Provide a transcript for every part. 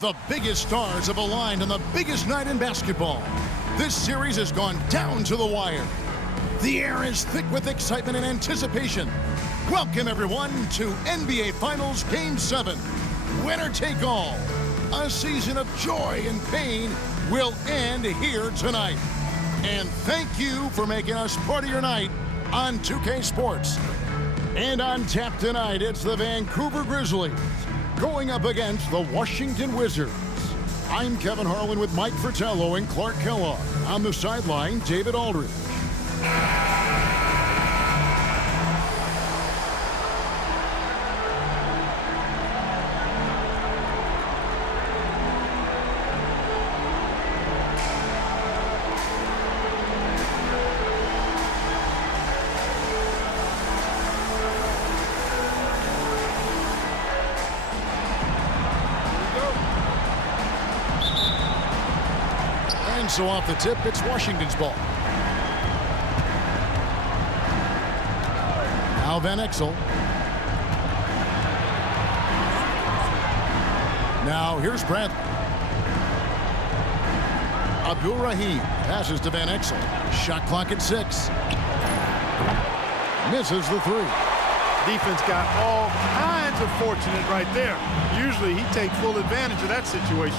The biggest stars have aligned on the biggest night in basketball. This series has gone down to the wire. The air is thick with excitement and anticipation. Welcome, everyone, to NBA Finals Game 7. Winner take all. A season of joy and pain will end here tonight. And thank you for making us part of your night on 2K Sports. And on tap tonight, it's the Vancouver Grizzlies going up against the Washington Wizards. I'm Kevin Harlan with Mike Fratello and Clark Kellogg. On the sideline, David Aldridge. So off the tip, it's Washington's ball. Now Van Exel. Now here's Bradley. Abdur-Rahim passes to Van Exel. Shot clock at 6. Misses the 3. Defense got all kinds of fortunate right there. Usually he takes full advantage of that situation.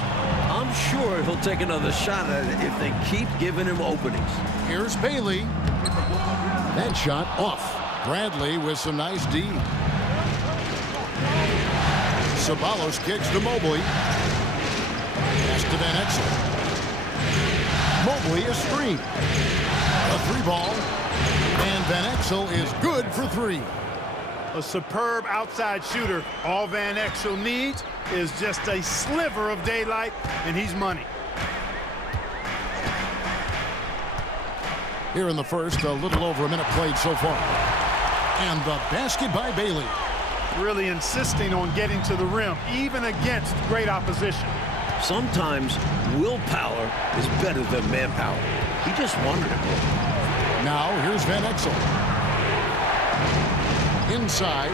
I'm sure he'll take another shot at it if they keep giving him openings. Here's Bailey. That shot off. Bradley with some nice D. Ceballos kicks to Mobley. Pass to Van Exel. Mobley is screened. A 3-ball. And Van Exel is good for 3. A superb outside shooter. All Van Exel needs is just a sliver of daylight, and he's money. Here in the first, a little over a minute played so far. And the basket by Bailey. Really insisting on getting to the rim, even against great opposition. Sometimes willpower is better than manpower. He just wanted it more. Now here's Van Exel. Inside.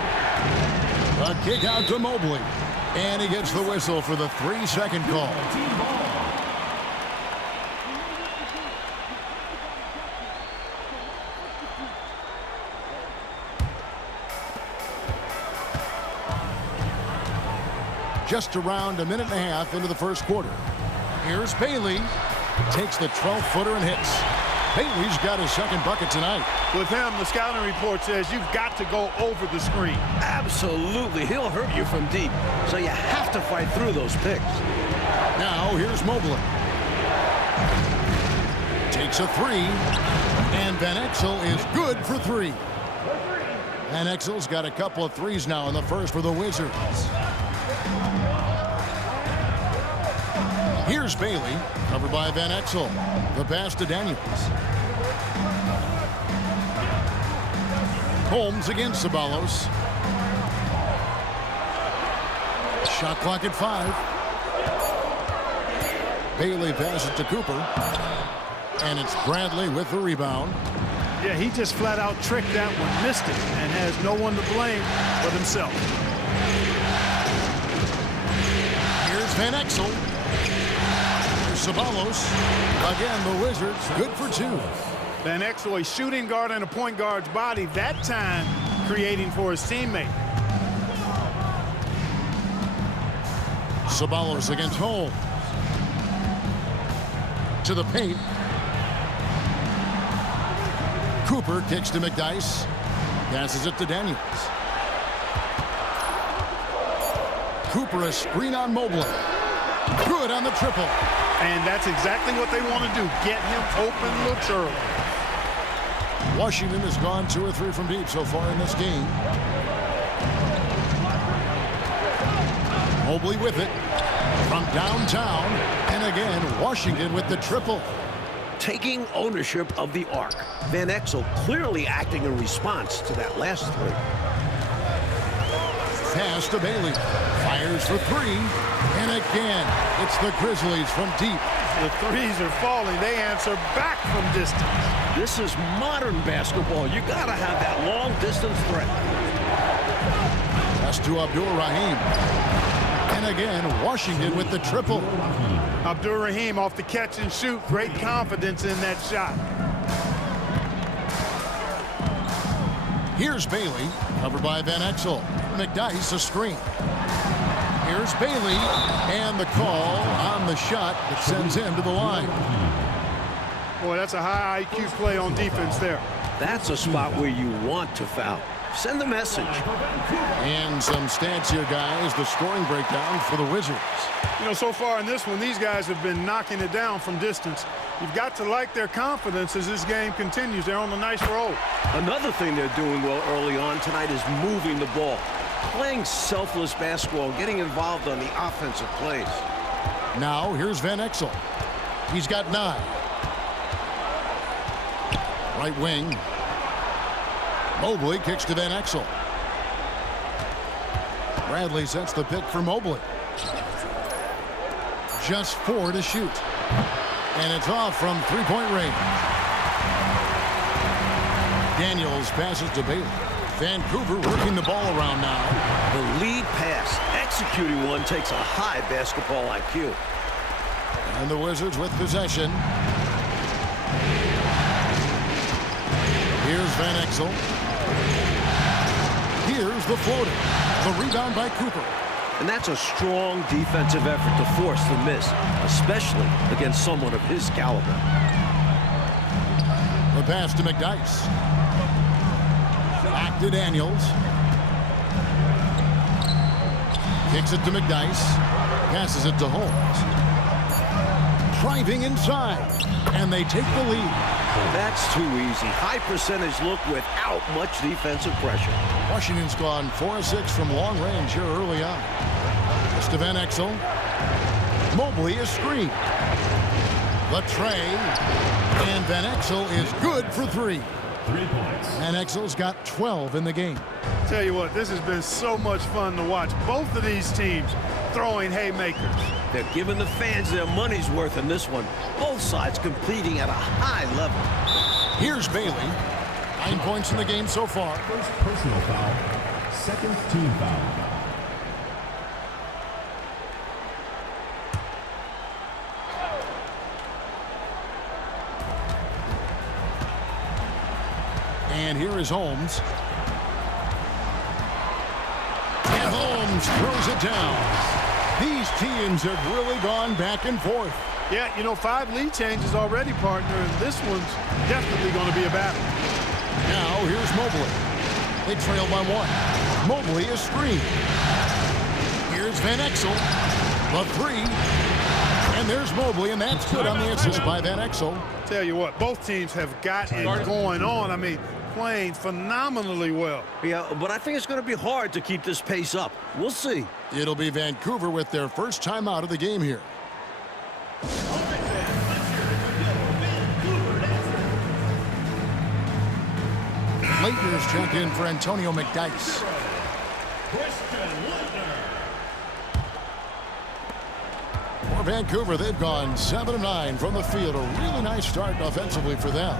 A kick out to Mobley. And he gets the whistle for the 3-second call. Just around a minute and a half into the first quarter. Here's Bailey. Takes the 12-footer and hits. Bailey's got his second bucket tonight. With him, the scouting report says you've got to go over the screen. Absolutely. He'll hurt you from deep, so you have to fight through those picks. Now here's Mobley. Takes a 3. And Van Exel is good for 3. Van Exel's got a couple of threes now in the first for the Wizards. Here's Bailey, covered by Van Exel. The pass to Daniels. Holmes against Ceballos. Shot clock at 5. Bailey passes to Cooper. And it's Bradley with the rebound. Yeah, he just flat out tricked that one, missed it, and has no one to blame but himself. Here's Van Exel. Ceballos. Again, the Wizards good for 2. Van Exel, a shooting guard and a point guard's body, that time creating for his teammate. Ceballos against Holmes. To the paint. Cooper kicks to McDyess. Passes it to Daniels. Cooper a screen on Mobley. Good on the triple. And that's exactly what they want to do. Get him open looks early. Washington has gone 2 or 3 from deep so far in this game. Mobley with it. From downtown. And again, Washington with the triple. Taking ownership of the arc. Van Exel clearly acting in response to that last 3. Pass to Bailey. Fires for 3. And again, it's the Grizzlies from deep. The threes are falling. They answer back from distance. This is modern basketball. You got to have that long-distance threat. Pass to Abdur-Rahim. And And again, Washington with the triple. Abdur-Rahim off the catch and shoot. Great confidence in that shot. Here's Bailey, covered by Van Exel. McDyess a screen. Here's Bailey, and the call on the shot that sends him to the line. Boy, that's a high IQ play on defense there. That's a spot where you want to foul. Send the message. And some stats here, guys. The scoring breakdown for the Wizards. You know, so far in this one, these guys have been knocking it down from distance. You've got to like their confidence as this game continues. They're on a nice roll. Another thing they're doing well early on tonight is moving the ball. Playing selfless basketball, getting involved on the offensive plays. Now, here's Van Exel. He's got 9. Right wing. Mobley kicks to Van Exel. Bradley sets the pick for Mobley. Just 4 to shoot. And it's off from three-point range. Daniels passes to Bailey. Vancouver working the ball around now. The lead pass, executing one, takes a high basketball IQ. And the Wizards with possession. Here's Van Exel. Here's the floater. The rebound by Cooper. And that's a strong defensive effort to force the miss, especially against someone of his caliber. The pass to McDyess. Back to Daniels. Kicks it to McDyess. Passes it to Holmes. Driving inside. And they take the lead. That's too easy. High percentage look without much defensive pressure. Washington's gone 4 of 6 from long range here early on. It's to Van Exel. Mobley is screened. The tray. And Van Exel is good for 3. 3 points. Van Exel's got 12 in the game. Tell you what, this has been so much fun to watch. Both of these teams throwing haymakers. They're giving the fans their money's worth in this one. Both sides competing at a high level. Here's Bailey. 9 points in the game so far. First personal foul. Second team foul. And here is Holmes. And Holmes throws it down. These teams have really gone back and forth. Yeah, you know, 5 lead changes already, partner, and this one's definitely going to be a battle. Now, here's Mobley. They trail by 1. Mobley is screened. Here's Van Exel. The 3. And there's Mobley, and that's good on the assist by Van Exel. Tell you what, both teams have got it going on. I mean, playing phenomenally well. Yeah, but I think it's going to be hard to keep this pace up. We'll see. It'll be Vancouver with their first time out of the game here. Leitner's checked in for Antonio McDyess. For Vancouver, they've gone 7 of 9 from the field. A really nice start offensively for them.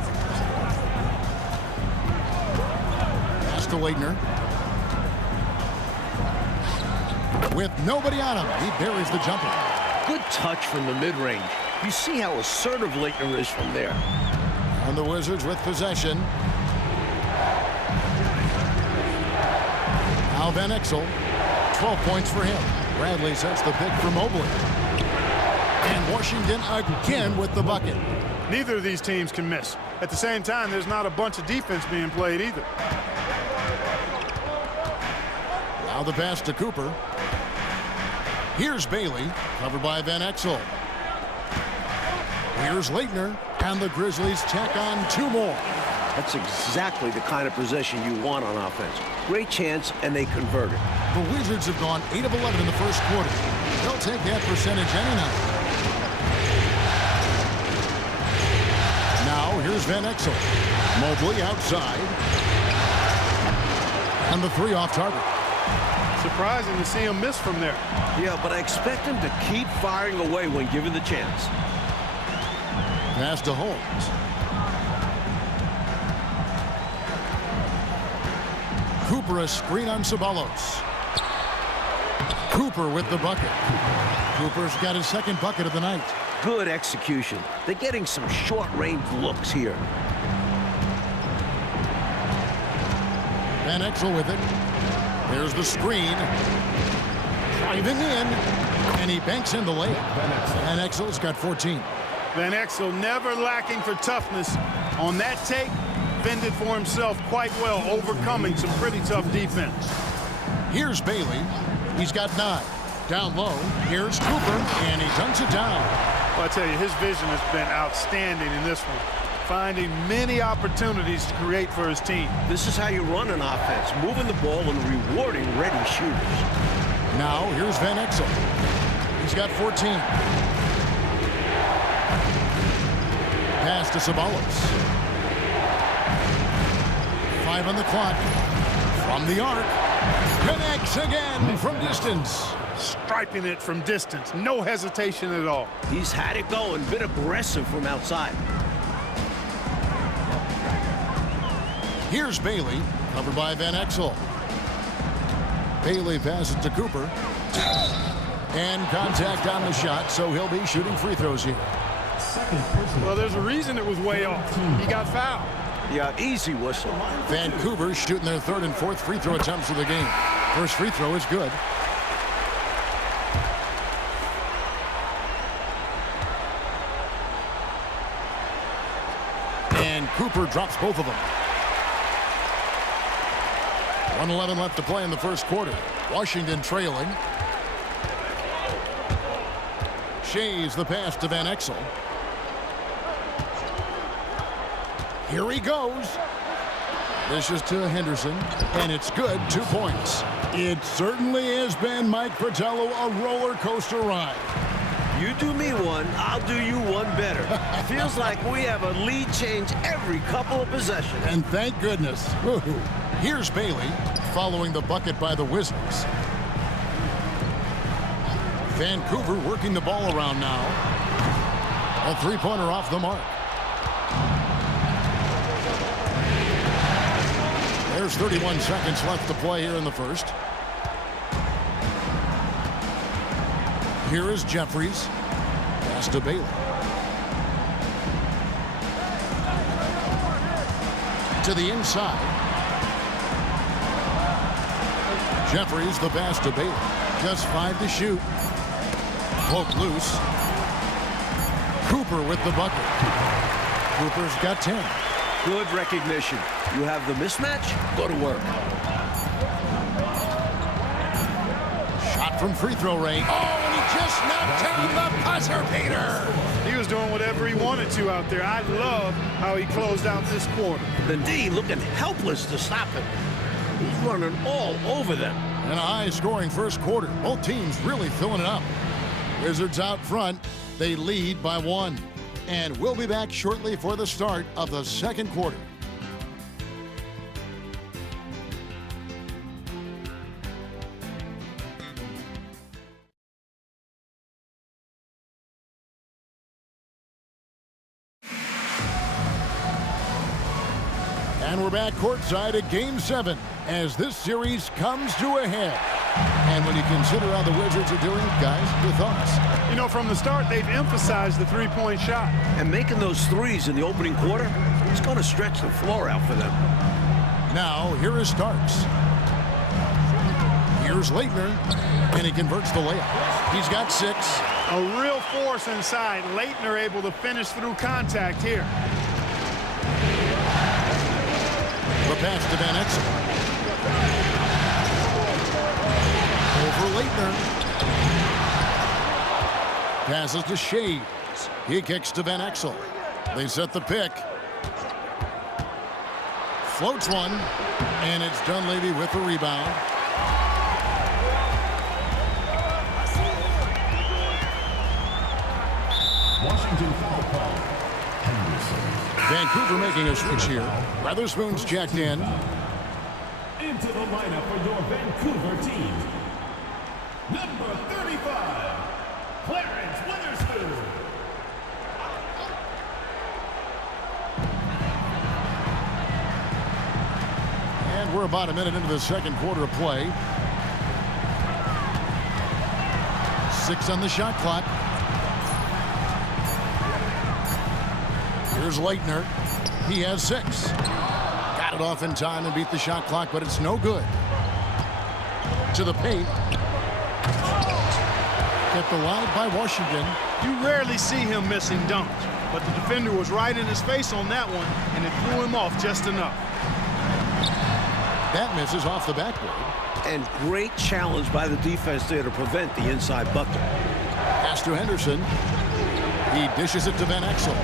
Pass to Leitner. With nobody on him, he buries the jumper. Good touch from the mid-range. You see how assertive Leitner is from there. And the Wizards with possession. Now Van Exel, 12 points for him. Bradley sets the pick for Mobley. And Washington again with the bucket. Neither of these teams can miss. At the same time, there's not a bunch of defense being played either. Now the pass to Cooper. Here's Bailey, covered by Van Exel. Here's Leitner, and the Grizzlies tack on 2 more. That's exactly the kind of possession you want on offense. Great chance, and they converted. The Wizards have gone 8 of 11 in the first quarter. They'll take that percentage any night. Now, here's Van Exel. Mobley outside. And the 3 off target. Surprising to see him miss from there. Yeah, but I expect him to keep firing away when given the chance. Pass to Holmes. Cooper a screen on Ceballos. Cooper with the bucket. Cooper's got his second bucket of the night. Good execution. They're getting some short-range looks here. Van Exel with it. There's the screen. Driving in. And he banks in the layup. Van Exel's got 14. Van Exel never lacking for toughness. On that take, fended for himself quite well, overcoming some pretty tough defense. Here's Bailey. He's got 9. Down low. Here's Cooper, and he dunks it down. Well, I tell you, his vision has been outstanding in this one, finding many opportunities to create for his team. This is how you run an offense, moving the ball and rewarding ready shooters. Now, here's Van Exel. He's got 14. Pass to Sabalos. 5 on the clock. From the arc. Connects again from distance. Striping it from distance. No hesitation at all. He's had it going, been aggressive from outside. Here's Bailey, covered by Van Exel. Bailey passes to Cooper. And contact on the shot, so he'll be shooting free throws here. Well, there's a reason it was way off. He got fouled. Yeah, easy whistle. Vancouver shooting their 3rd and 4th free throw attempts of the game. First free throw is good. And Cooper drops both of them. 1:11 left to play in the first quarter. Washington trailing. Shays the pass to Van Exel. Here he goes. This is to Henderson, and it's good. 2 points. It certainly has been, Mike Fratello, a roller coaster ride. You do me one, I'll do you one better. Feels like we have a lead change every couple of possessions. And thank goodness. Woo-hoo. Here's Bailey, following the bucket by the Wizards. Vancouver working the ball around now. A 3-pointer off the mark. There's 31 seconds left to play here in the first. Here is Jeffries. Pass to Bailey. To the inside. Jeffries the pass to Bailey. Just 5 to shoot. Poke loose. Cooper with the bucket. Cooper's got 10. Good recognition. You have the mismatch, go to work. Shot from free throw range. Oh, and he just knocked down the buzzer beater. He was doing whatever he wanted to out there. I love how he closed out this quarter. The D looking helpless to stop him. He's running all over them. And a high-scoring first quarter. Both teams really filling it up. Wizards out front. They lead by 1. And we'll be back shortly for the start of the second quarter. And we're back courtside at Game 7 as this series comes to a head. And when you consider how the Wizards are doing, guys, your thoughts? You know, from the start, they've emphasized the three-point shot. And making those threes in the opening quarter, it's going to stretch the floor out for them. Now, here is Starks. Here's Leitner, and he converts the layup. He's got 6. A real force inside. Leitner able to finish through contact here. The pass to Van Exel. Over Leitner. Passes to Shareef. He kicks to Van Exel. They set the pick. Floats one, and it's Dunleavy with the rebound. Washington foul call. Vancouver making a switch here. Weatherspoon's checked in. Into the lineup for your Vancouver team. Number 35, Clarence Weatherspoon. And we're about a minute into the second quarter of play. 6 on the shot clock. Here's Leitner. He has 6. Got it off in time and beat the shot clock, but it's no good. To the paint. Kept alive by Washington. You rarely see him missing dunks, but the defender was right in his face on that one, and it threw him off just enough. That misses off the backboard. And great challenge by the defense there to prevent the inside bucket. Pass to Henderson. He dishes it to Van Exel.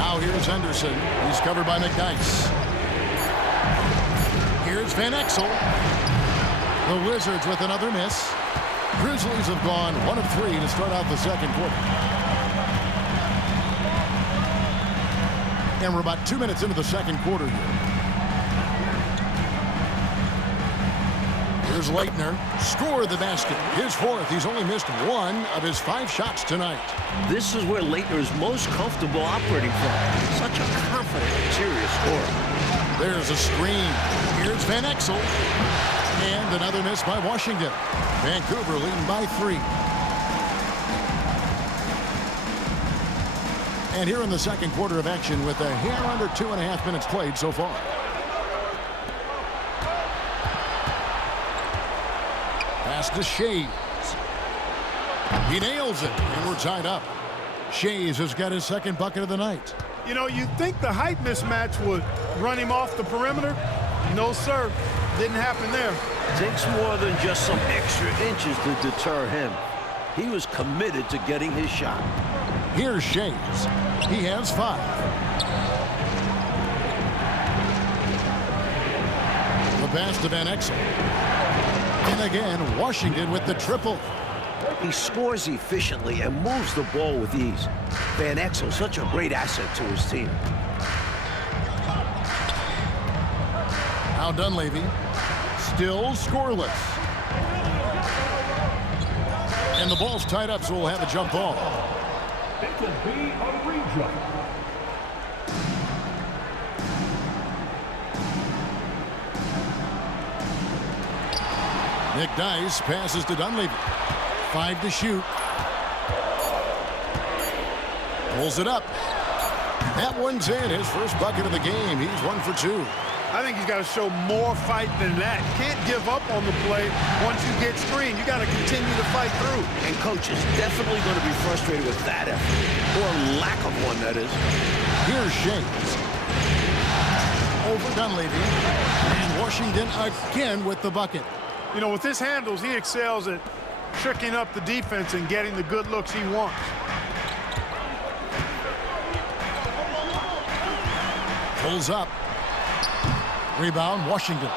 Now here's Henderson. He's covered by McDyess. Here's Van Exel. The Wizards with another miss. Grizzlies have gone 1 of 3 to start out the second quarter. And we're about 2 minutes into the second quarter here. Here's Leitner. Scored the basket. His 4th. He's only missed 1 of his 5 shots tonight. This is where Leitner is most comfortable operating from. Such a confident interior scorer. There's a screen. Here's Van Exel. And another miss by Washington. Vancouver leading by 3. And here in the second quarter of action with a hair under 2.5 minutes played so far. Pass to Shareef. He nails it, and we're tied up. Shareef has got his 2nd bucket of the night. You know, you'd think the height mismatch would run him off the perimeter. No, sir. Didn't happen there. Takes more than just some extra inches to deter him. He was committed to getting his shot. Here's Shareef. He has 5. The pass to Van Exel. And again, Washington with the triple. He scores efficiently and moves the ball with ease. Van Exel, such a great asset to his team. Now Dunleavy, still scoreless. And the ball's tied up, so we'll have a jump ball. It will be a rejump. McDyess passes to Dunleavy. 5 to shoot. Pulls it up. That one's in. His first bucket of the game. He's 1 for 2. I think he's got to show more fight than that. Can't give up on the play once you get screened. You got to continue to fight through. And coach is definitely going to be frustrated with that effort. Or lack of one, that is. Here's Shareef. Over Dunleavy. And Washington again with the bucket. You know, with his handles, he excels at tricking up the defense and getting the good looks he wants. Pulls up. Rebound, Washington.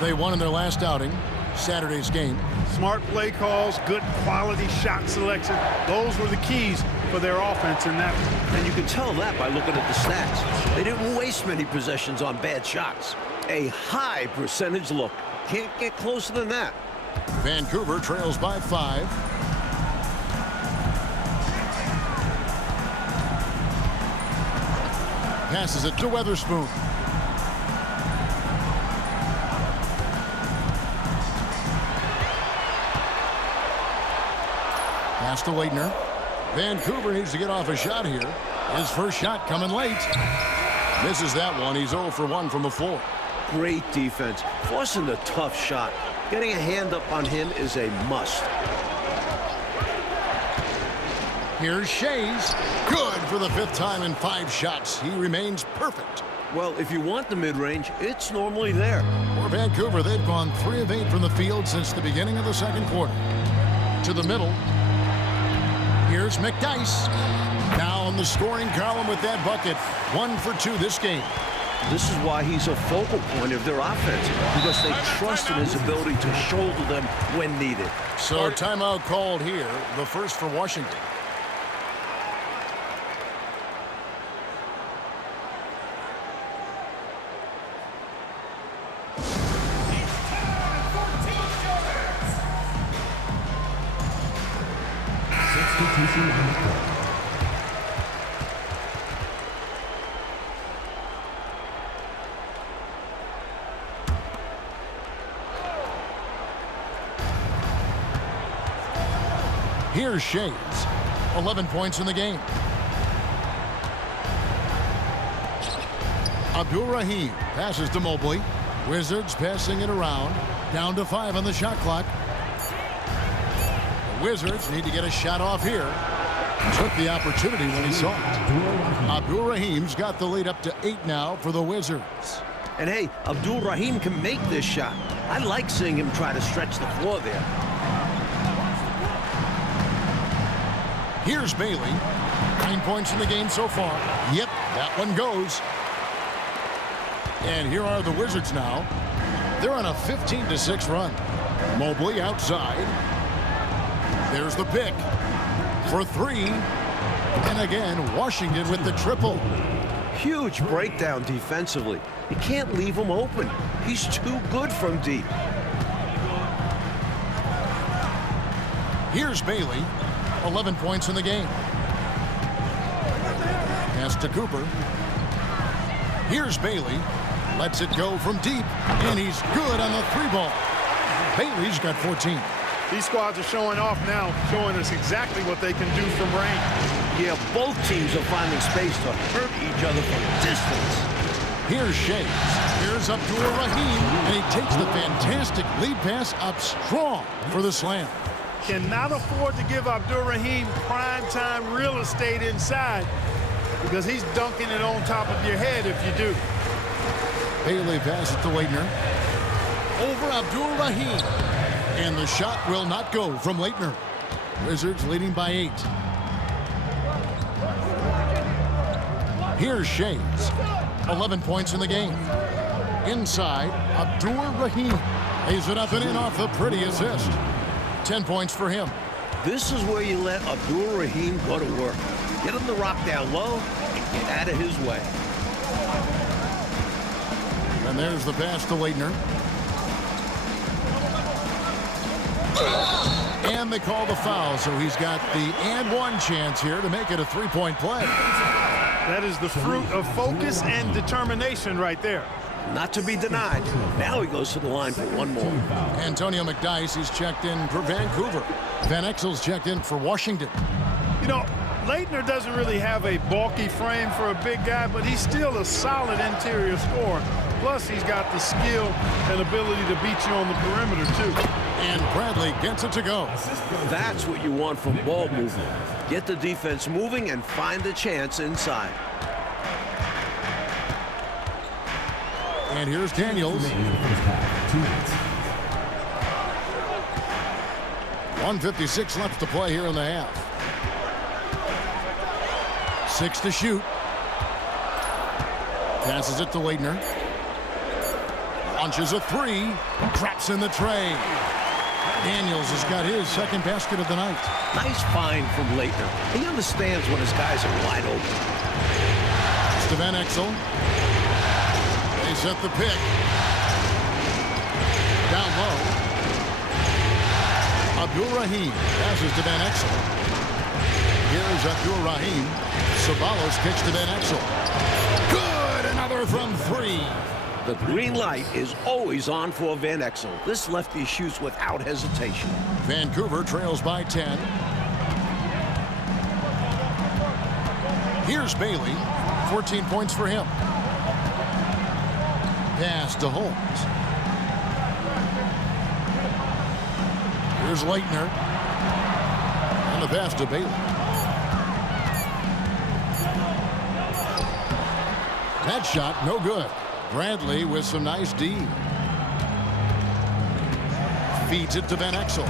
They won in their last outing, Saturday's game. Smart play calls, good quality shot selection. Those were the keys for their offense in that one. And you can tell that by looking at the stats. They didn't waste many possessions on bad shots. A high percentage look. Can't get closer than that. Vancouver trails by 5. Passes it to Weatherspoon. Pass to Leitner. Vancouver needs to get off a shot here. His first shot coming late. Misses that one. He's 0 for 1 from the floor. Great defense. Forcing the tough shot. Getting a hand up on him is a must. Here's Shareef. Good for the 5th time in 5 shots. He remains perfect. Well, if you want the mid-range, it's normally there. For Vancouver, they've gone 3 of 8 from the field since the beginning of the second quarter. To the middle. Here's McDyess. Now in the scoring column with that bucket. 1 for 2 this game. This is why he's a focal point of their offense, because they trust in his ability to shoulder them when needed. So timeout called here, the first for Washington. Here's Shareef. 11 points in the game. Abdur-Rahim passes to Mobley. Wizards passing it around. Down to 5 on the shot clock. The Wizards need to get a shot off here. Took the opportunity when he saw it. Abdur-Rahim's got the lead up to 8 now for the Wizards. And hey, Abdur-Rahim can make this shot. I like seeing him try to stretch the floor there. Here's Bailey. 9 points in the game so far. Yep, that one goes. And here are the Wizards now. They're on a 15-6 run. Mobley outside. There's the pick for 3. And again, Washington with the triple. Huge breakdown defensively. You can't leave him open. He's too good from deep. Here's Bailey. 11 points in the game. Pass to Cooper. Here's Bailey. Lets it go from deep. And he's good on the 3-ball. Bailey's got 14. These squads are showing off now, showing us exactly what they can do from range. Yeah, both teams are finding space to hurt each other from distance. Here's Shareef. Here's Abdur-Rahim. And he takes the fantastic lead pass up strong for the slam. Cannot afford to give Abdur-Rahim prime-time real estate inside because he's dunking it on top of your head if you do. Bailey passes to Leitner. Over Abdur-Rahim. And the shot will not go from Leitner. Wizards leading by 8. Here's Shareef. 11 points in the game. Inside, Abdur-Rahim lays it up and in off the pretty assist. 10 points for him. This is where you let Abdur-Rahim go to work. Get him to rock down low and get out of his way. And there's the pass to Leitner. And they call the foul, so he's got the and one chance here to make it a 3-point play. That is the fruit of focus and determination right there. Not to be denied. Now he goes to the line for one more. Antonio McDyess, he's checked in for Vancouver. Van Exel's checked in for Washington. You know, Leitner doesn't really have a bulky frame for a big guy, but he's still a solid interior scorer. Plus, he's got the skill and ability to beat you on the perimeter, too. And Bradley gets it to go. That's what you want from ball movement. Get the defense moving and find a chance inside. And here's Daniels. 1:56 left to play here in the half. 6 to shoot. Passes it to Leitner. Launches a 3. Traps in the tray. Daniels has got his second basket of the night. Nice find from Leitner. He understands when his guys are wide open. To Van Exel. They set the pick. Down low. Abdur-Rahim passes to Van Exel. Here's Abdur-Rahim. Ceballos kicks to Van Exel. Good! Another from 3. The green light is always on for Van Exel. This lefty shoots without hesitation. Vancouver trails by 10. Here's Bailey. 14 points for him. Pass to Holmes. Here's Leitner. And the pass to Bailey. That shot, no good. Bradley with some nice D. Feeds it to Van Exel.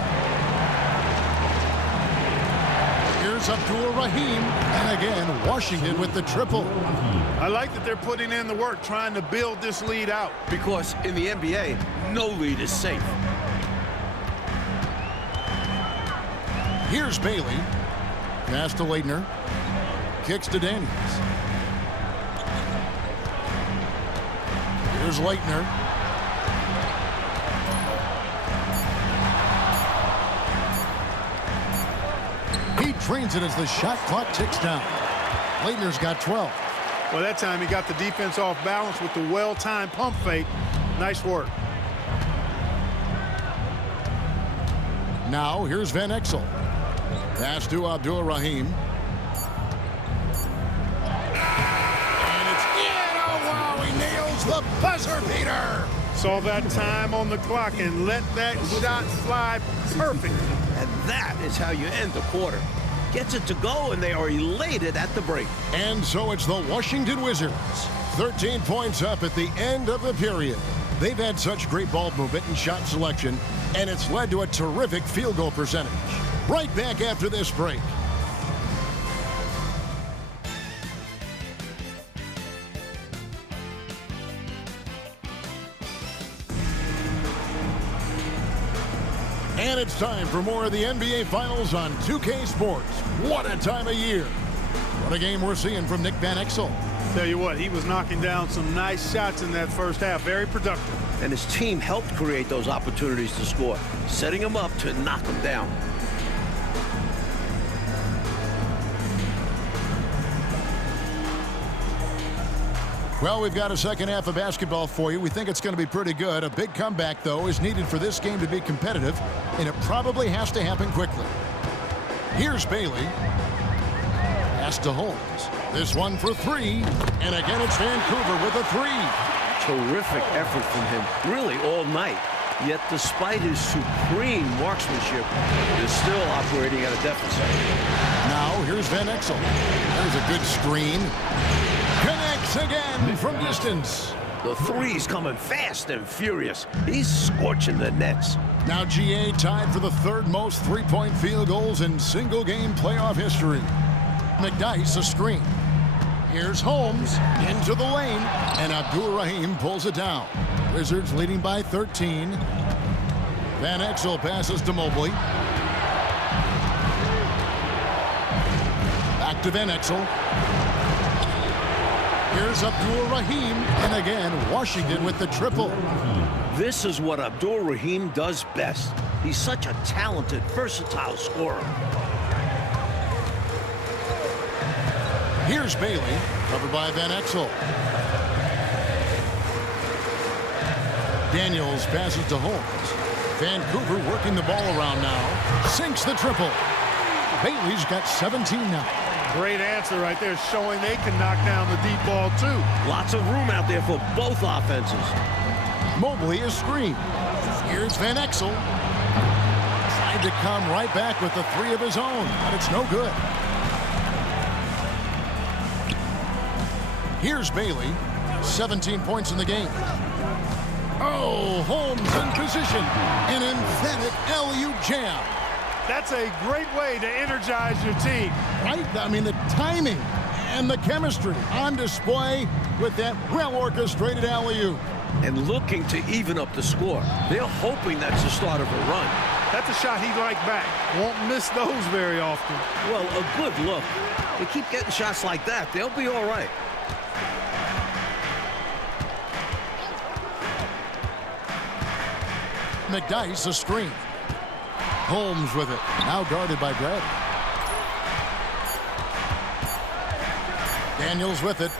Here's Abdur-Rahim. And again, Washington with the triple. I like that they're putting in the work, trying to build this lead out. Because in the NBA, no lead is safe. Here's Bailey. Pass to Leitner. Kicks to Daniels. Here's Leitner. He trains it as the shot clock ticks down. Leitner's got 12. Well, that time he got the defense off balance with the well-timed pump fake. Nice work. Now here's Van Exel. Pass to Abdur-Rahim. And it's in. Oh, wow, he nails the buzzer beater. Saw that time on the clock and let that shot fly perfect. And that is how you end the quarter. Gets it to go, and they are elated at the break. And so it's the Washington Wizards. 13 points up at the end of the period. They've had such great ball movement and shot selection, and it's led to a terrific field goal percentage. Right back after this break. And it's time for more of the NBA Finals on 2K Sports. What a time of year. What a game we're seeing from Nick Van Exel. Tell you what, he was knocking down some nice shots in that first half. Very productive. And his team helped create those opportunities to score, setting him up to knock them down. Well, we've got a second half of basketball for you. We think it's going to be pretty good. A big comeback, though, is needed for this game to be competitive, and it probably has to happen quickly. Here's Bailey. Pass to Holmes. This one for three, and again it's Vancouver with a three. Terrific effort from him, really all night. Yet despite his supreme marksmanship, they're still operating at a deficit. Now here's Van Exel. There's a good screen. Connects again from distance. The three's coming fast and furious. He's scorching the nets. Now GA tied for the third most three-point field goals in single-game playoff history. McDyess a screen. Here's Holmes into the lane, and Abdur-Rahim pulls it down. Wizards leading by 13. Van Exel passes to Mobley. Back to Van Exel. Here's Abdur-Rahim, and again, Washington with the triple. This is what Abdur-Rahim does best. He's such a talented, versatile scorer. Here's Bailey, covered by Van Exel. Daniels passes to Holmes. Vancouver working the ball around now. Sinks the triple. Bailey's got 17 now. Great answer right there, showing they can knock down the deep ball, too. Lots of room out there for both offenses. Mobley is screened. Here's Van Exel. Tried to come right back with the three of his own, but it's no good. Here's Bailey. 17 points in the game. Oh, Holmes in position. An emphatic LU jam. That's a great way to energize your team. Right? I mean, the timing and the chemistry on display with that well-orchestrated alley-oop. And looking to even up the score. They're hoping that's the start of a run. That's a shot he'd like back. Won't miss those very often. Well, a good look. They keep getting shots like that, they'll be all right. McDyess a screen. Holmes with it. Now guarded by Brad. Daniels with it.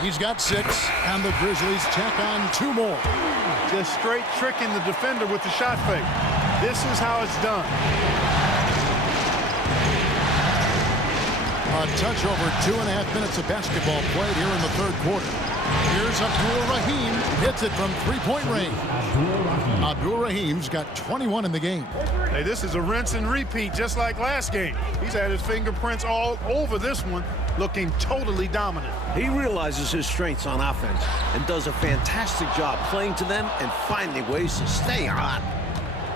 He's got 6, and the Grizzlies tack on 2 more. Just straight tricking the defender with the shot fake. This is how it's done. A touch over 2.5 minutes of basketball played here in the third quarter. Here's Abdur-Rahim. Hits it from three-point range. Abdur-Rahim's got 21 in the game. Hey, this is a rinse and repeat just like last game. He's had his fingerprints all over this one, looking totally dominant. He realizes his strengths on offense and does a fantastic job playing to them and finding ways to stay hot.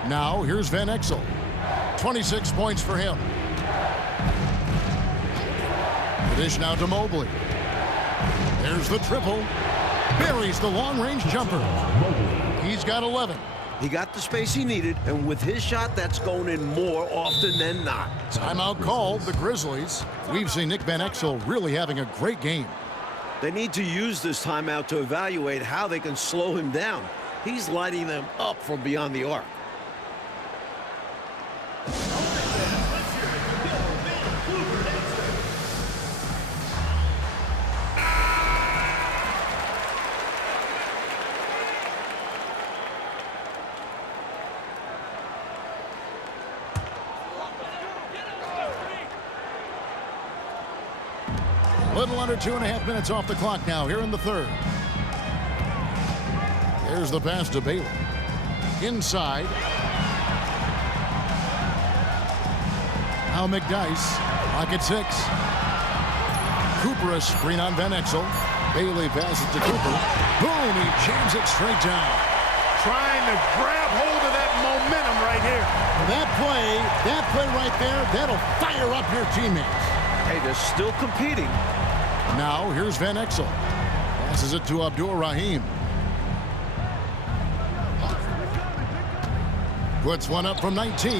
Now, here's Van Exel. 26 points for him. The dish now to Mobley. There's the triple. Buries the long-range jumper. He's got 11. He got the space he needed, and with his shot, that's going in more often than not. Timeout called, the Grizzlies. We've seen Nick Van Exel really having a great game. They need to use this timeout to evaluate how they can slow him down. He's lighting them up from beyond the arc. Little under 2.5 minutes off the clock now here in the third. There's the pass to Bailey. Inside. Now McDyess. Pocket 6. Cooper a screen on Van Exel. Bailey passes to Cooper. Boom! He jams it straight down. Trying to grab hold of that momentum right here. That play right there, that'll fire up your teammates. Hey, they're still competing. Now, here's Van Exel. Passes it to Abdur-Rahim. Puts one up from 19.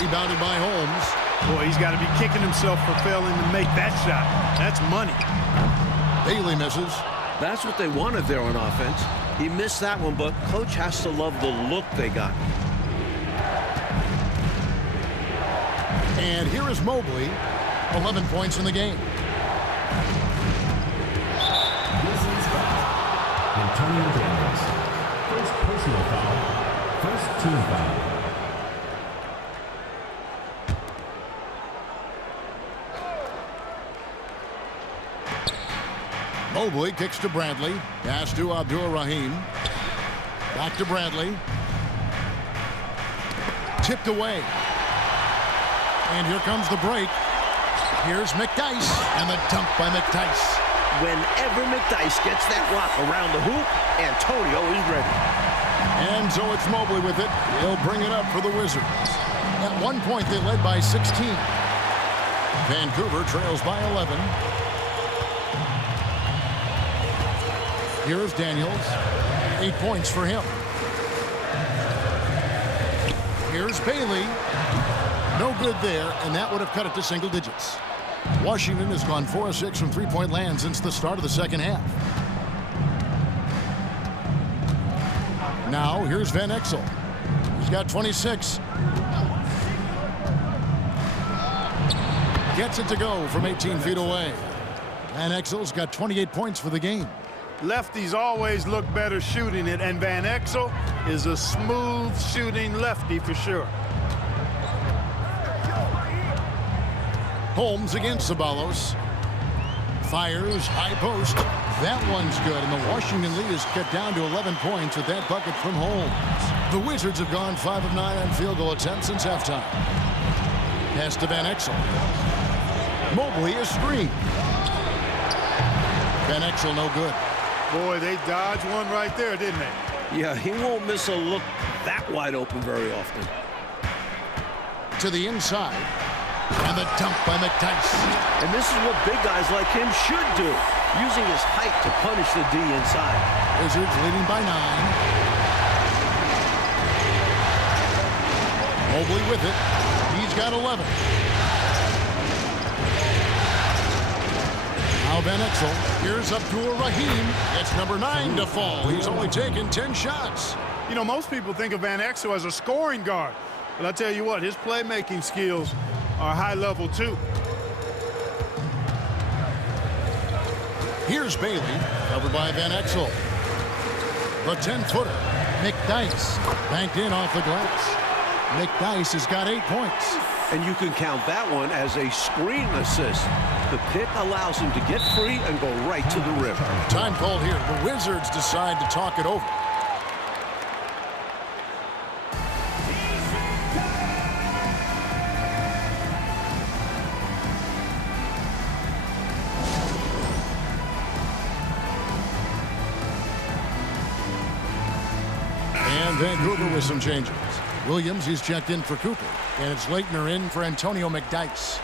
Rebounded by Holmes. Boy, he's got to be kicking himself for failing to make that shot. That's money. Bailey misses. That's what they wanted there on offense. He missed that one, but coach has to love the look they got. And here is Mobley. 11 points in the game. Grizzlies foul. Antonio McDyess. First personal foul. First team foul. Mobley kicks to Bradley. Pass to Abdur-Rahim. Back to Bradley. Tipped away. And here comes the break. Here's McDyess. And the dunk by McDyess. Whenever McDyess gets that rock around the hoop, Antonio is ready. And so it's Mobley with it. He'll bring it up for the Wizards. At one point, they led by 16. Vancouver trails by 11. Here's Daniels. 8 points for him. Here's Bailey. No good there, and that would have cut it to single digits. Washington has gone 4-6 from three-point land since the start of the second half. Now, here's Van Exel. He's got 26. Gets it to go from 18 feet away. Van Exel's got 28 points for the game. Lefties always look better shooting it, and Van Exel is a smooth shooting lefty for sure. Holmes against Ceballos. Fires, high post. That one's good, and the Washington lead is cut down to 11 points with that bucket from Holmes. The Wizards have gone 5 of 9 on field goal attempts since halftime. Pass to Van Exel. Mobley is screen. Van Exel no good. Boy, they dodged one right there, didn't they? Yeah, he won't miss a look that wide open very often. To the inside. And the dunk by McDyess. And this is what big guys like him should do, using his height to punish the D inside. Wizards leading by 9. Mobley with it. He's got 11. Now Van Exel. Here's Abdur-Rahim. It's number 9 to fall. He's only taken 10 shots. You know, most people think of Van Exel as a scoring guard. But I tell you what, his playmaking skills are high level too. Here's Bailey, covered by Van Exel. The 10-footer, McDyess, banked in off the glass. McDyess has got 8 points. And you can count that one as a screen assist. The pick allows him to get free and go right to the rim. Time called here. The Wizards decide to talk it over. And Vancouver with some changes. Williams, he's checked in for Cooper. And it's Leitner in for Antonio McDyess.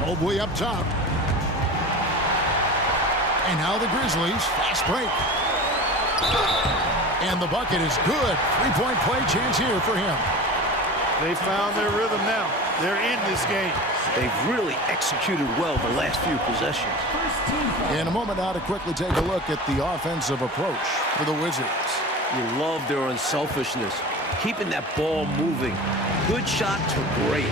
Mobley up top. And now the Grizzlies, fast break. And the bucket is good. Three-point play chance here for him. They found their rhythm now. They're in this game. They've really executed well the last few possessions. In a moment now to quickly take a look at the offensive approach for the Wizards. You love their unselfishness. keeping that ball moving. Good shot to great.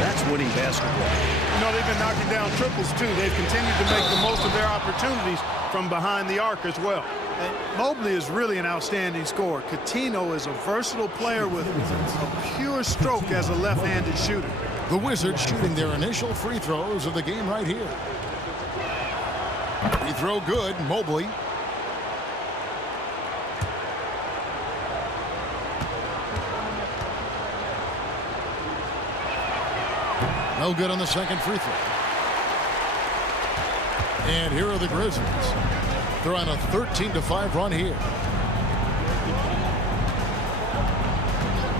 That's winning basketball. You know, they've been knocking down triples, too. They've continued to make the most of their opportunities from behind the arc as well. And Mobley is really an outstanding scorer. Coutinho is a versatile player with a pure stroke as a left-handed shooter. The Wizards shooting their initial free throws of the game right here. Free throw good, Mobley. No good on the second free throw. And here are the Grizzlies. They're on a 13-5 run here.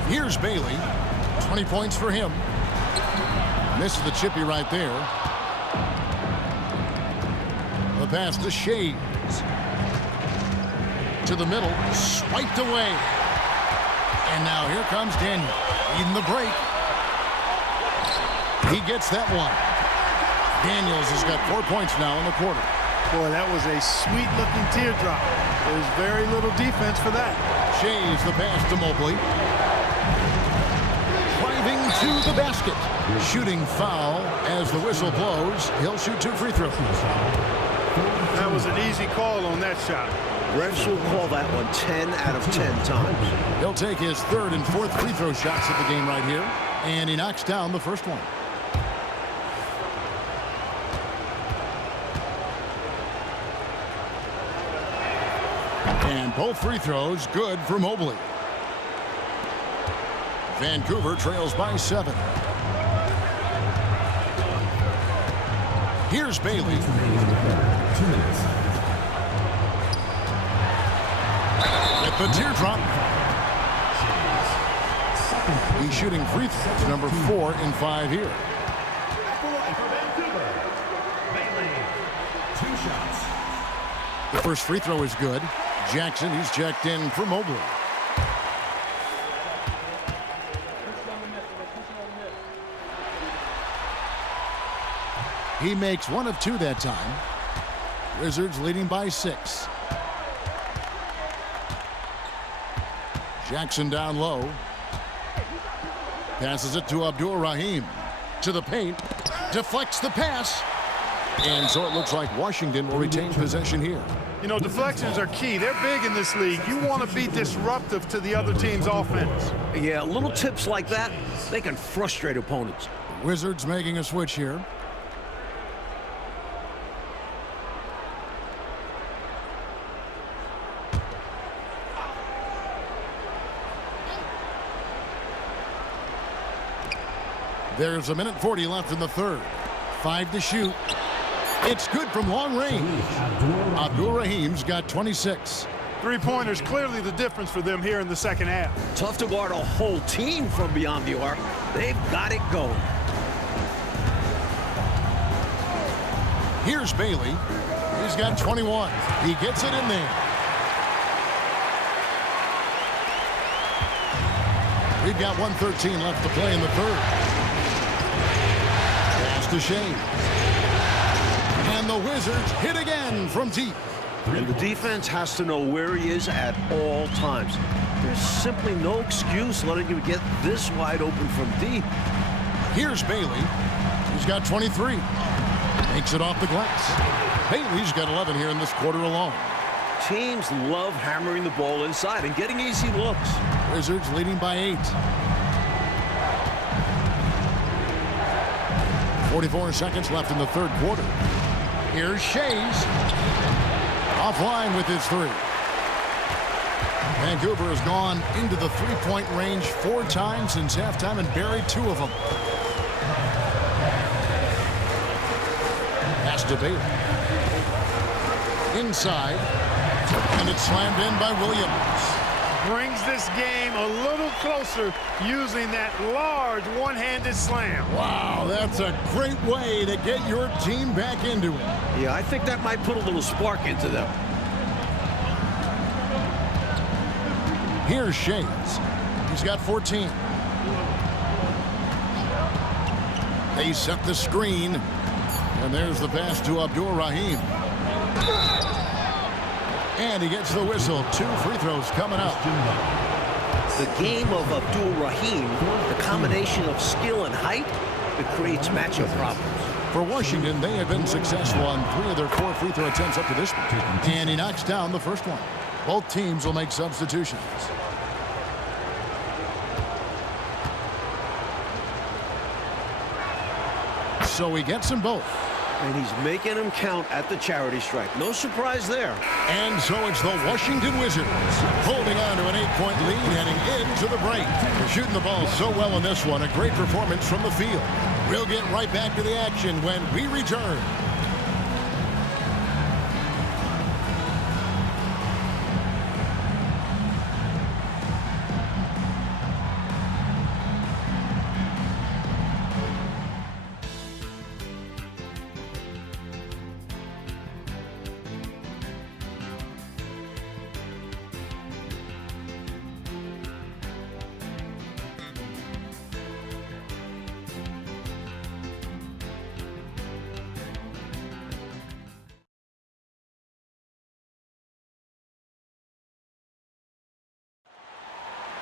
Here's Bailey. 20 points for him. Misses the chippy right there. The pass to Shareef. To the middle. Swiped away. And now here comes Daniel. Leading the break. He gets that one. Daniels has got 4 points now in the quarter. Boy, that was a sweet-looking teardrop. There's very little defense for that. Shaves the pass to Mobley. Driving to the basket. Shooting foul as the whistle blows. He'll shoot 2 free throws. That was an easy call on that shot. Refs will call that one 10 out of 10 times. He'll take his 3rd and 4th free throw shots of the game right here. And he knocks down the first one. And both free throws good for Mobley. Vancouver trails by 7. Here's Bailey. At the teardrop. He's shooting free throws, number 4 and 5 here. The first free throw is good. Jackson, he's checked in for Mobley. He makes 1 of 2 that time. Wizards leading by 6. Jackson down low. Passes it to Abdur-Rahim. To the paint. Deflects the pass. And so it looks like Washington will retain possession here. You know, deflections are key. They're big in this league. You want to be disruptive to the other team's offense. Yeah, little tips like that, they can frustrate opponents. Wizards making a switch here. There's 1:40 left in the 3rd. 5 to shoot. It's good from long range. Abdur-Rahim's got 26. Three-pointers clearly the difference for them here in the second half. Tough to guard a whole team from beyond the arc. They've got it going. Here's Bailey. He's got 21. He gets it in there. We've got 1:13 left to play in the 3rd. Pass to Shareef. And the Wizards hit again from deep. And the defense has to know where he is at all times. There's simply no excuse letting him get this wide open from deep. Here's Bailey. He's got 23. Makes it off the glass. Bailey's got 11 here in this quarter alone. Teams love hammering the ball inside and getting easy looks. Wizards leading by 8. 44 seconds left in the 3rd quarter. Here's Shareef. Offline with his 3. Vancouver has gone into the 3-point range 4 times since halftime and buried 2 of them. Pass to Bailey. Inside. And it's slammed in by Williams. Brings this game a little closer using that large one-handed slam. Wow, that's a great way to get your team back into it. Yeah, I think that might put a little spark into them. Here's Shareef. He's got 14. They set the screen. And there's the pass to Abdur-Rahim. And he gets the whistle. 2 free throws coming up. The game of Abdur-Rahim, the combination of skill and height, it creates matchup problems. For Washington, they have been successful on 3 of their 4 free throw attempts up to this point. And he knocks down the first one. Both teams will make substitutions. So he gets them both. And he's making them count at the charity stripe. No surprise there. And so it's the Washington Wizards holding on to an 8-point lead heading into the break. They're shooting the ball so well in this one. A great performance from the field. We'll get right back to the action when we return.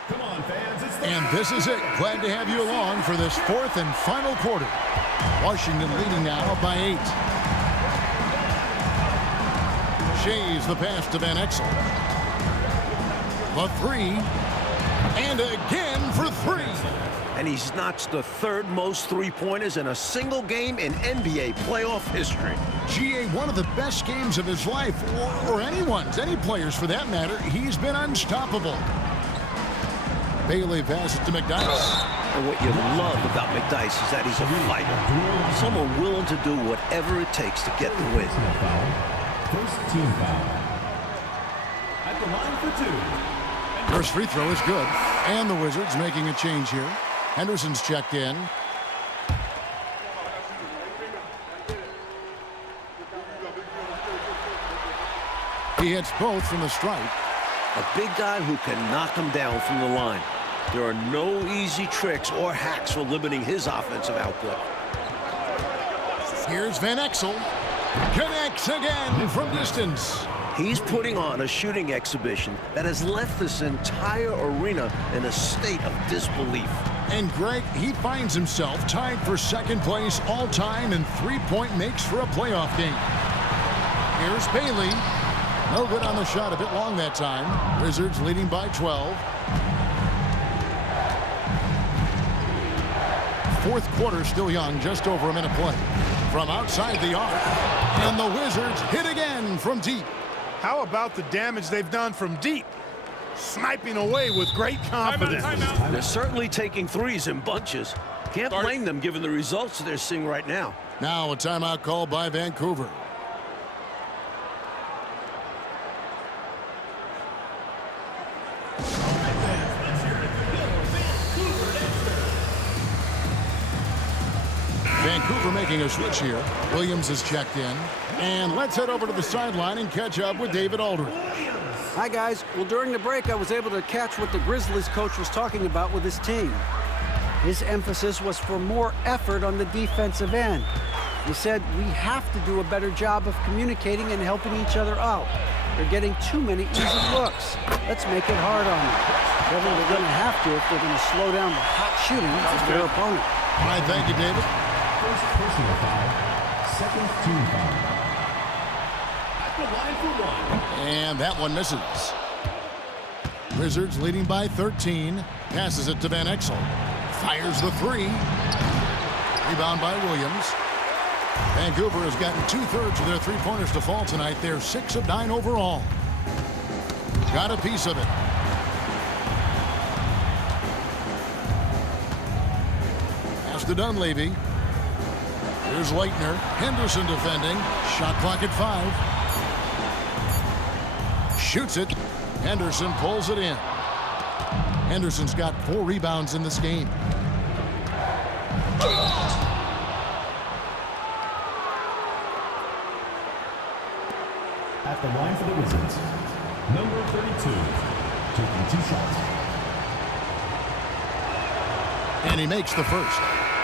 Come on, fans. And this is it. Glad to have you along for this 4th and final quarter. Washington leading now by 8. Shays the pass to Van Exel. The 3. And again for 3. And he's notched the 3rd most three-pointers in a single game in NBA playoff history. GA, one of the best games of his life, or anyone's, any players for that matter. He's been unstoppable. Bailey passes to McDyess. And what you love about McDyess is that he's a fighter. Someone willing to do whatever it takes to get the win. First team foul. At the line for 2. First free throw is good. And the Wizards making a change here. Henderson's checked in. He hits both from the stripe. A big guy who can knock him down from the line. There are no easy tricks or hacks for limiting his offensive output. Here's Van Exel. Connects again from distance. He's putting on a shooting exhibition that has left this entire arena in a state of disbelief. And Greg, he finds himself tied for 2nd place all-time in three-point makes for a playoff game. Here's Bailey. No good on the shot, a bit long that time. Wizards leading by 12. 4th quarter still young, just over a minute play. From outside the arc, and the Wizards hit again from deep. How about the damage they've done from deep? Sniping away with great confidence. They're certainly taking threes in bunches. Can't blame them given the results they're seeing right now. Now a timeout call by Vancouver. Vancouver making a switch here. Williams is checked in. And let's head over to the sideline and catch up with David Aldridge. Hi, guys. Well, during the break, I was able to catch what the Grizzlies coach was talking about with his team. His emphasis was for more effort on the defensive end. He said we have to do a better job of communicating and helping each other out. They're getting too many easy looks. Let's make it hard on them. Kevin, they're going to have to if they're going to slow down the hot shooting of their opponent. All right, thank you, David. First personal foul. Second team foul. At the line for 1. And that one misses. Wizards leading by 13. Passes it to Van Exel. Fires the 3. Rebound by Williams. Vancouver has gotten 2/3 of their three-pointers to fall tonight. They're 6 of 9 overall. Got a piece of it. Pass to Dunleavy. Here's Leitner. Henderson defending. Shot clock at 5. Shoots it. Henderson pulls it in. Henderson's got 4 rebounds in this game. At the line for the Wizards, number 32, taking 2 shots. And he makes the first.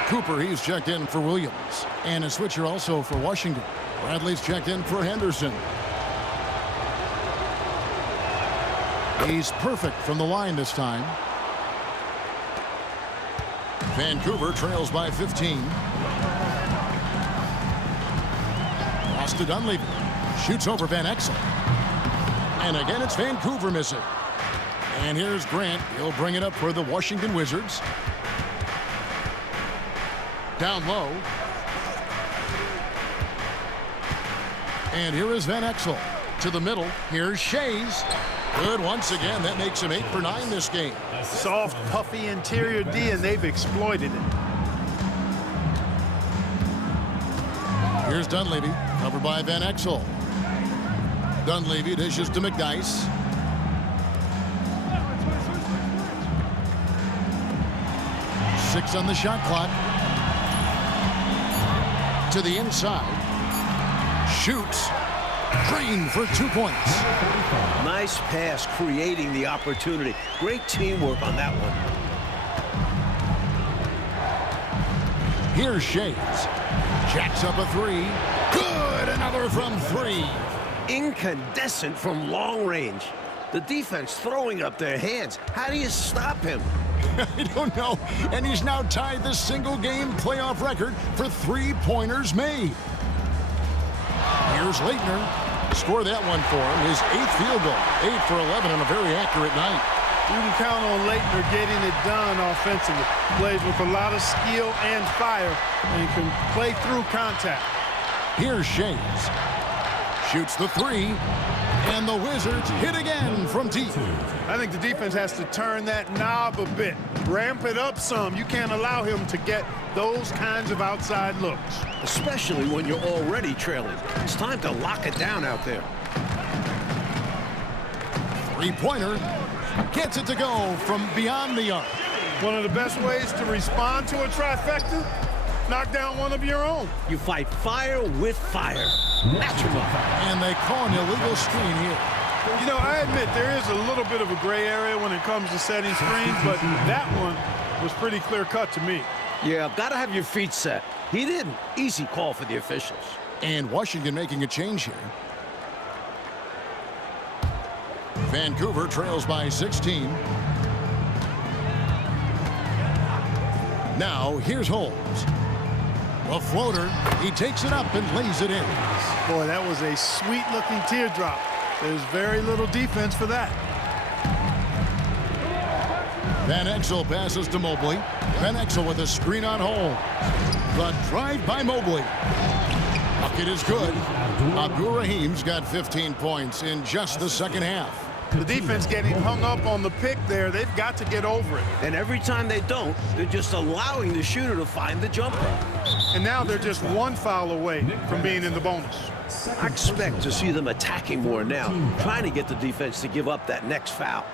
Cooper, he's checked in for Williams. And a switcher also for Washington. Bradley's checked in for Henderson. He's perfect from the line this time. Vancouver trails by 15. Pass to Dunleavy. Shoots over Van Exel. And again, it's Vancouver missing. And here's Grant. He'll bring it up for the Washington Wizards. Down low. And here is Van Exel to the middle. Here's Shays. Good once again. That makes him 8 for 9 this game. Soft, puffy interior D, and they've exploited it. Here's Dunleavy, covered by Van Exel. Dunleavy dishes to McDyess. Six on the shot clock. To the inside. Shoots. Green for 2 points. Nice pass, creating the opportunity. Great teamwork on that one. Here's Shays. Jacks up a three. Good! Another from 3. Incandescent from long range. The defense throwing up their hands. How do you stop him? I don't know. And he's now tied the single-game playoff record for 3-pointers made. Here's Leitner. Score that one for him. His 8th field goal. 8 for 11 on a very accurate night. You can count on Leitner getting it done offensively. Plays with a lot of skill and fire, and can play through contact. Here's Shays. Shoots the 3. And the Wizards hit again from deep. I think the defense has to turn that knob a bit. Ramp it up some. You can't allow him to get those kinds of outside looks. Especially when you're already trailing. It's time to lock it down out there. 3-pointer. Gets it to go from beyond the arc. One of the best ways to respond to a trifecta, knock down one of your own. You fight fire with fire. Match him up. And they call an illegal screen here. You know, I admit there is a little bit of a gray area when it comes to setting screens, but that one was pretty clear-cut to me. Yeah, gotta have your feet set. He didn't. Easy call for the officials. And Washington making a change here. Vancouver trails by 16. Now, here's Holmes. A floater. He takes it up and lays it in. Boy, that was a sweet-looking teardrop. There's very little defense for that. Van Exel passes to Mobley. Van Exel with a screen on Holmes. The drive by Mobley. Bucket is good. Abdur-Rahim's got 15 points in just the second half. The defense getting hung up on the pick there. They've got to get over it. And every time they don't, they're just allowing the shooter to find the jumper. And now they're just one foul away from being in the bonus. I expect to see them attacking more now, trying to get the defense to give up that next foul.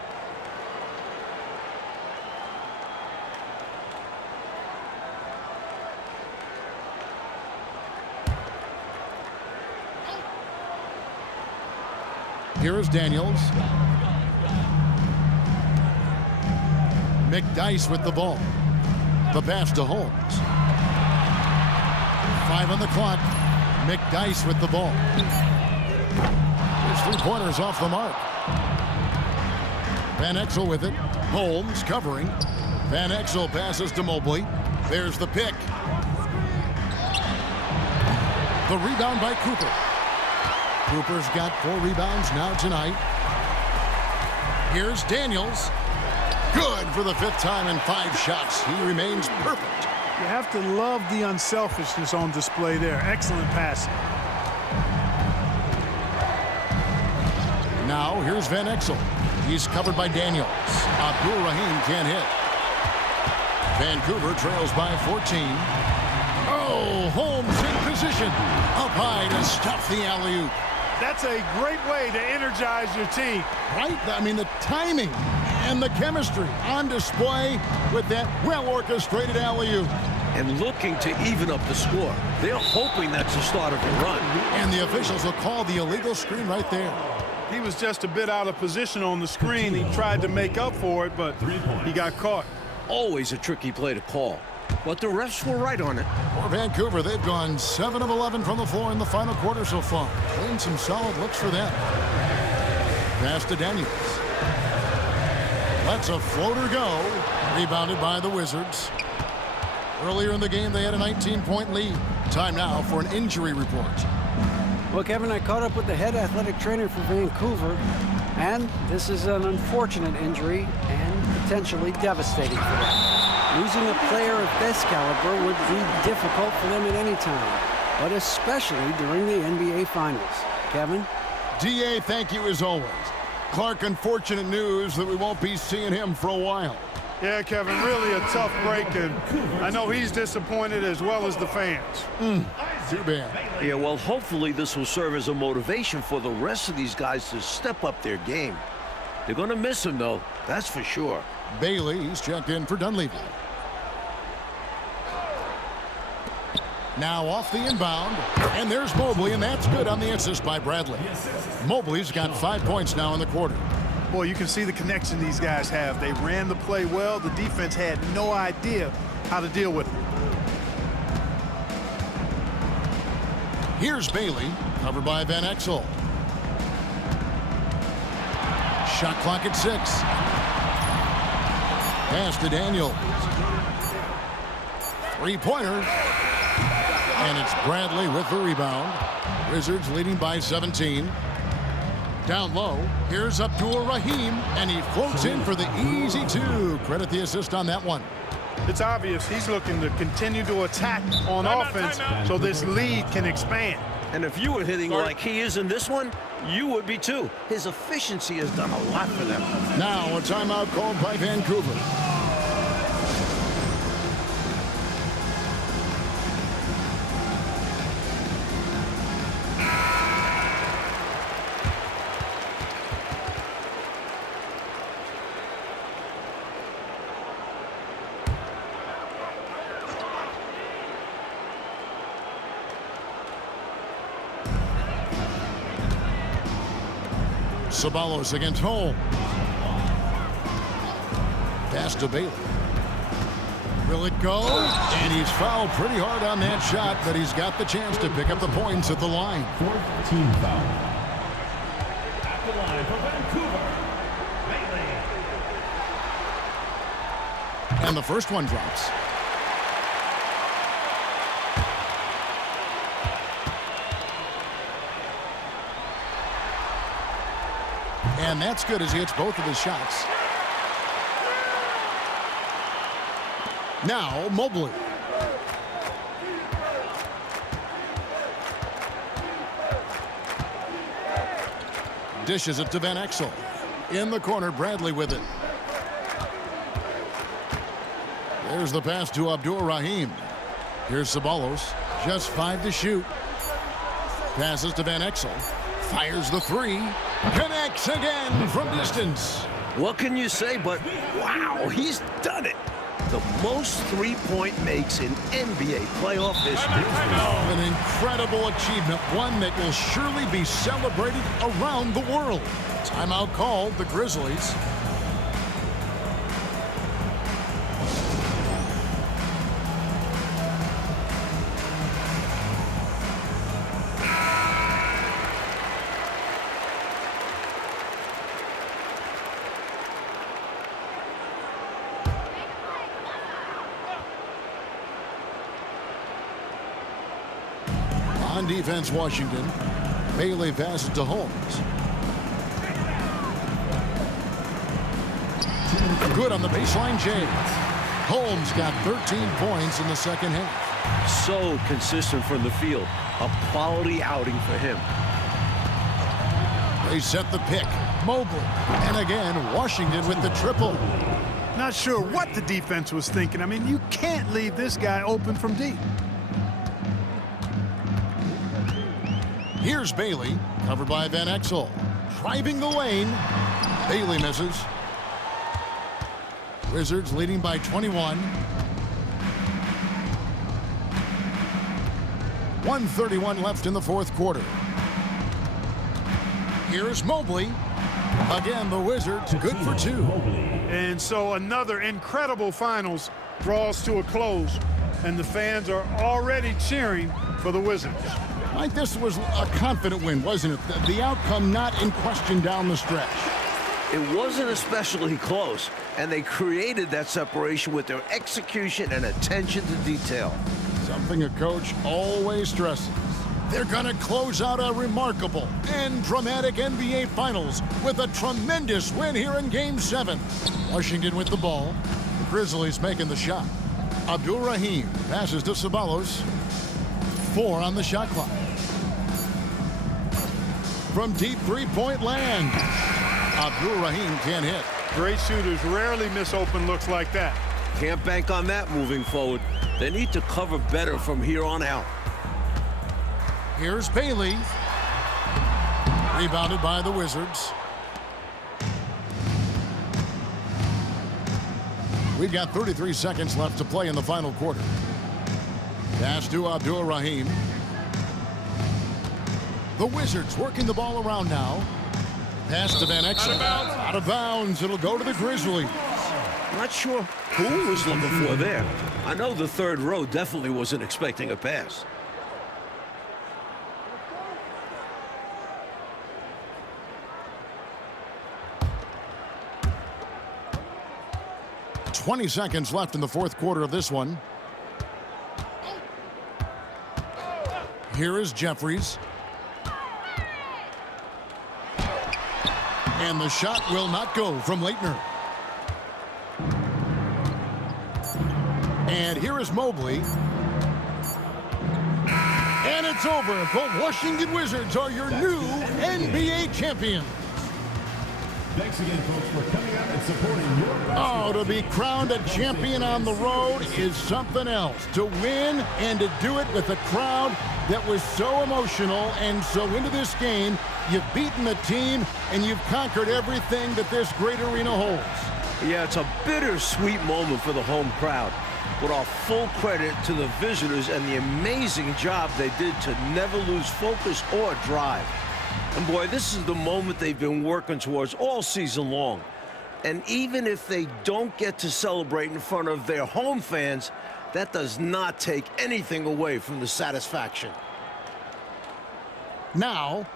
Here is Daniels. McDyess with the ball. The pass to Holmes. 5 on the clock. McDyess with the ball. His 3-pointers off the mark. Van Exel with it. Holmes covering. Van Exel passes to Mobley. There's the pick. The rebound by Cooper. Cooper's got 4 rebounds now tonight. Here's Daniels. Good for the 5th time in 5 shots. He remains perfect. You have to love the unselfishness on display there. Excellent passing. Now here's Van Exel. He's covered by Daniels. Abdur-Rahim can't hit. Vancouver trails by 14. Oh, Holmes in position. Up high to stuff the alley-oop. That's a great way to energize your team. Right? I mean, the timing and the chemistry on display with that well-orchestrated alley-oop. And looking to even up the score. They're hoping that's the start of a run. And the officials will call the illegal screen right there. He was just a bit out of position on the screen. He tried to make up for it, but he got caught. Always a tricky play to call. But the refs were right on it. For Vancouver, they've gone 7 of 11 from the floor in the final quarter so far. Playing some solid looks for them. Pass to Daniels. Lets a floater go. Rebounded by the Wizards. Earlier in the game, they had a 19-point lead. Time now for an injury report. Well, Kevin, I caught up with the head athletic trainer for Vancouver, and this is an unfortunate injury and potentially devastating for them. Losing a player of this caliber would be difficult for them at any time, but especially during the NBA Finals. Kevin? DA, thank you as always. Clark, unfortunate news that we won't be seeing him for a while. Yeah, Kevin, really a tough break, and I know he's disappointed as well as the fans. Too bad. Yeah, well, hopefully this will serve as a motivation for the rest of these guys to step up their game. They're going to miss him, though, that's for sure. Bailey's checked in for Dunleavy. Now off the inbound, and there's Mobley, and that's good on the assist by Bradley. Mobley's got 5 points now in the quarter. Boy, you can see the connection these guys have. They ran the play well. The defense had no idea how to deal with it. Here's Bailey, covered by Van Exel. Shot clock at 6. Pass to Daniels. Three-pointer. And it's Bradley with the rebound. Wizards leading by 17. Down low, here's Abdur-Rahim, and he floats in for the easy two. Credit the assist on that one. It's obvious he's looking to continue to attack on offense so this lead can expand. And if you were hitting like he is in this one, you would be too. His efficiency has done a lot for them. Now a timeout called by Vancouver. Ceballos against Holmes. Pass to Bailey. Will it go? And he's fouled pretty hard on that shot, but he's got the chance to pick up the points at the line. Fourth team foul. At the line for Vancouver, Bailey. And the first one drops. And that's good as he hits both of his shots. Now, Mobley. Dishes it to Van Exel. In the corner, Bradley with it. There's the pass to Abdur-Rahim. Here's Ceballos. Just 5 to shoot. Passes to Van Exel. Fires the three. Connects again from distance. What can you say but, wow, he's done it. The most three-point makes in NBA playoff history. Oh, an incredible achievement, one that will surely be celebrated around the world. Timeout called, the Grizzlies. On defense, Washington. Bailey passes to Holmes. Good on the baseline, James. Holmes got 13 points in the second half. So consistent from the field. A quality outing for him. They set the pick. Mobley. And again, Washington with the triple. Not sure what the defense was thinking. I mean, you can't leave this guy open from deep. Here's Bailey, covered by Van Exel. Driving the lane. Bailey misses. Wizards leading by 21. 1:31 left in the fourth quarter. Here's Mobley. Again, the Wizards good for 2. And so another incredible finals draws to a close, and the fans are already cheering for the Wizards. Mike, this was a confident win, wasn't it? The outcome not in question down the stretch. It wasn't especially close, and they created that separation with their execution and attention to detail. Something a coach always stresses. They're going to close out a remarkable and dramatic NBA Finals with a tremendous win here in Game 7. Washington with the ball. The Grizzlies making the shot. Abdur-Rahim passes to Ceballos. 4 on the shot clock. From deep three-point land, Abdur-Rahim can't hit. Great shooters rarely miss open looks like that. Can't bank on that moving forward. They need to cover better from here on out. Here's Bailey. Rebounded by the Wizards. We've got 33 seconds left to play in the final quarter. Pass to Abdur-Rahim. The Wizards working the ball around now. Pass to Van Exel. Out of bounds. It'll go to the Grizzlies. Not sure who he was looking for there. I know the third row definitely wasn't expecting a pass. "20 seconds left in the fourth quarter of this one. Here is Jeffries. And the shot will not go from Leitner. And here is Mobley. And it's over. The Washington Wizards are your new NBA champions. Thanks again, folks, for coming out and supporting your basketball. Oh, to be crowned a champion on the road is something else. To win and to do it with a crowd that was so emotional and so into this game, you've beaten the team and you've conquered everything that this great arena holds. Yeah, it's a bittersweet moment for the home crowd. With our full credit to the visitors and the amazing job they did to never lose focus or drive. And boy, this is the moment they've been working towards all season long. And even if they don't get to celebrate in front of their home fans, that does not take anything away from the satisfaction. Now,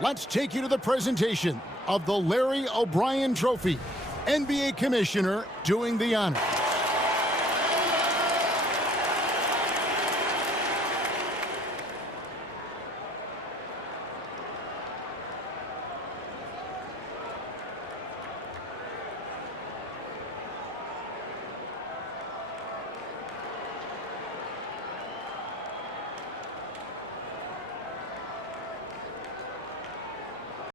let's take you to the presentation of the Larry O'Brien Trophy. NBA Commissioner doing the honors.